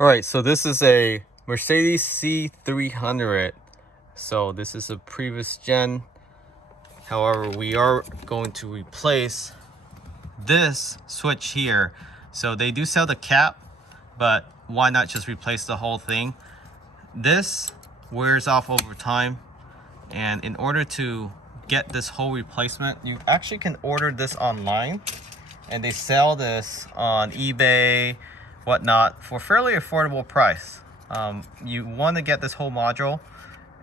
Alright, so this is a Mercedes C300. So this is a previous gen. However, we are going to replace this switch here. So they do sell the cap, but why not just replace the whole thing? This wears off over time, and in order to get this whole replacement, you actually can order this online, and they sell this on eBay, whatnot, for fairly affordable price. You want to get this whole module.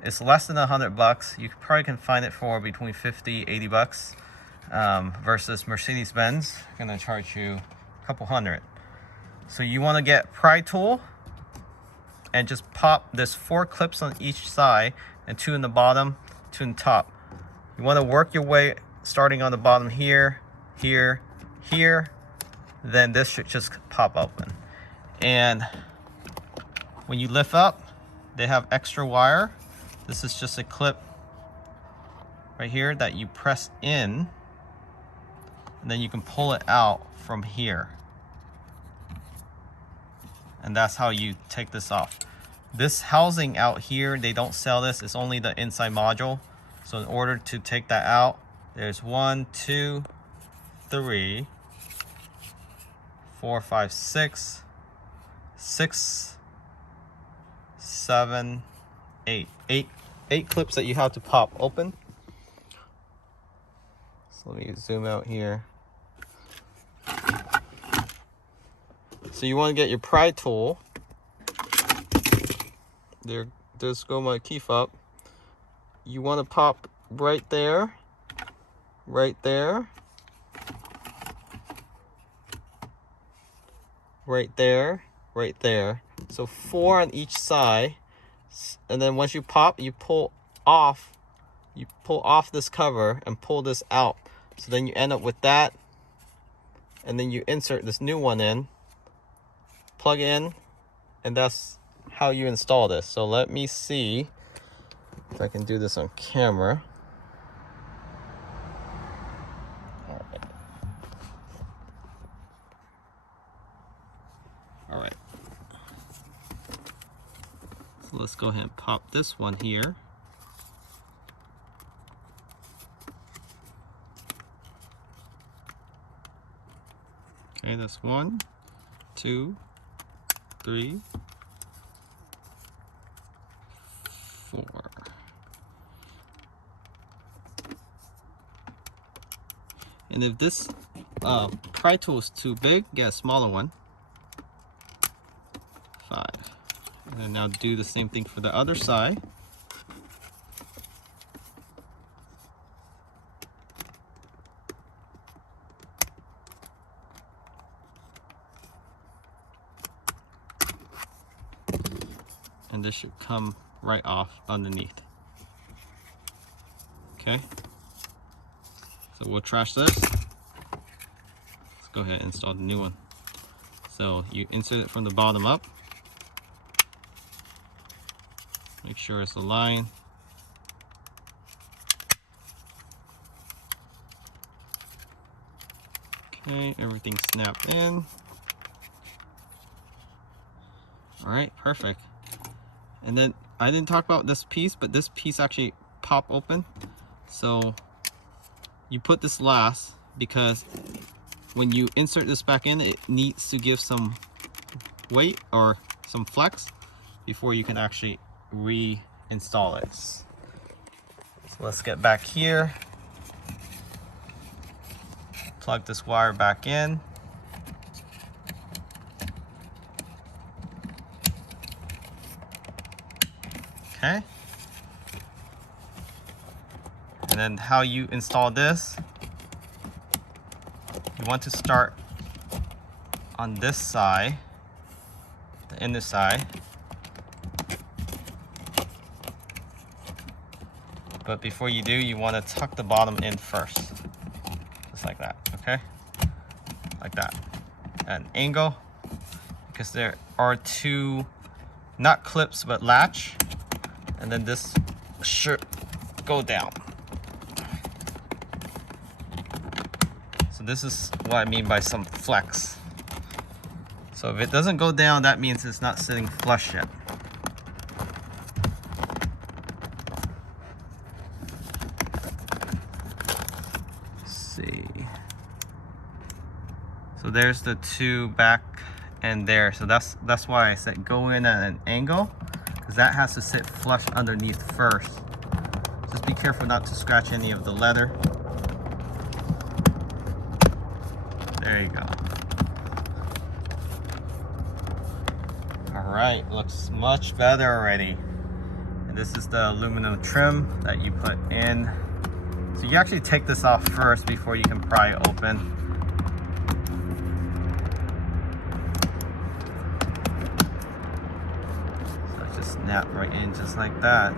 It's less than $100. You probably can find it for between 50, 80 bucks. Versus Mercedes-Benz, gonna charge you a couple hundred. So you want to get pry tool and just pop. There's 4 clips on each side and 2 in the bottom, 2 in the top. You want to work your way starting on the bottom here, here, here. Then this should just pop open. And when you lift up, they have extra wire. This is just a clip right here that you press in, and then you can pull it out from here. And that's how you take this off. This housing out here, they don't sell this. It's only the inside module. So in order to take that out, there's 1, 2, 3, 4, 5, 6, 7, 8. 8 clips that you have to pop open. So let me zoom out here. So you want to get your pry tool. There's go my key fob. You want to pop right there, right there, right there, right there. So 4 on each side. And then once you pop, you pull off this cover and pull this out. So then you end up with that. And then you insert this new one in, plug in, and that's how you install this. So let me see if I can do this on camera. All right. So let's go ahead and pop this one here. Okay, that's 1, 2, 3, 4. And if this pry tool is too big, get a smaller one. 5. And then now do the same thing for the other side. And this should come right off underneath. Okay, so we'll trash this. Let's go ahead and install the new one. So you insert it from the bottom up. Make sure it's aligned. Okay, everything snapped in. All right, perfect. And then I didn't talk about this piece, but this piece actually pop open. So you put this last because when you insert this back in, it needs to give some weight or some flex before you can actually reinstall it. So let's get back here. Plug this wire back in. Okay. And then how you install this, you want to start on this side, the inner side. But before you do, you want to tuck the bottom in first. Just like that, okay? Like that. At an angle, because there are 2, not clips, but latch. And then this should go down. So this is what I mean by some flex. So if it doesn't go down, that means it's not sitting flush yet. Let's see. So there's the two back and there. So that's why I said go in at an angle, because that has to sit flush underneath first. Just be careful not to scratch any of the leather. There you go. Alright, looks much better already. And this is the aluminum trim that you put in. So you actually take this off first before you can pry it open. So it just snap right in just like that.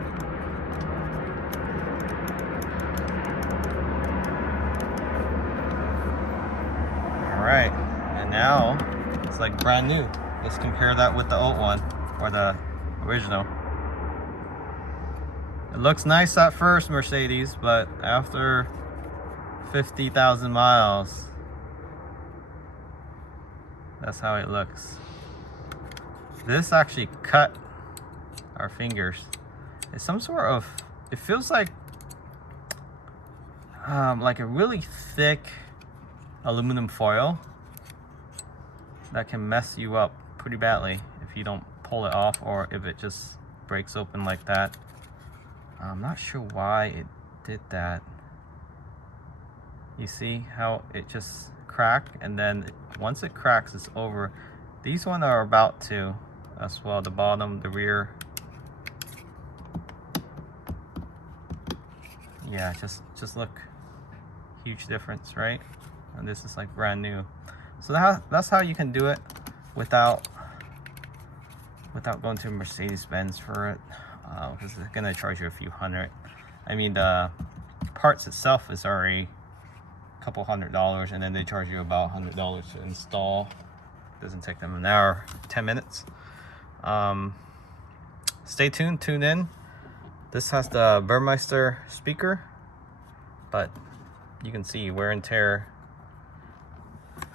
Alright, and now it's like brand new. Let's compare that with the old one, or the original. It looks nice at first, Mercedes, but after 50,000 miles, that's how it looks. This actually cut our fingers. It's some sort of, it feels like a really thick aluminum foil that can mess you up pretty badly if you don't pull it off, or if it just breaks open like that. I'm not sure why it did that. You see how it just cracked, and then once it cracks, it's over. These ones are about to as well, the bottom, the rear. Yeah, just look, huge difference, right? And this is like brand new. So that's how you can do it without going to Mercedes-Benz for it, because it's gonna charge you a few hundred. I mean, the parts itself is already a couple $100, and then they charge you about $100 to install. Doesn't take them an hour, 10 minutes. Stay tuned, tune in. This has the Burmeister speaker, but you can see wear and tear.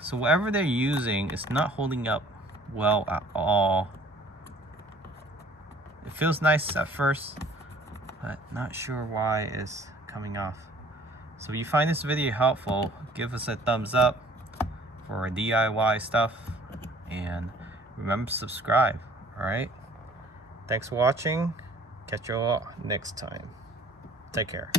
So whatever they're using is not holding up well at all. It feels nice at first, but not sure why it's coming off. So if you find this video helpful, give us a thumbs up for DIY stuff, and remember to subscribe. Alright, thanks for watching. Catch you all next time. Take care.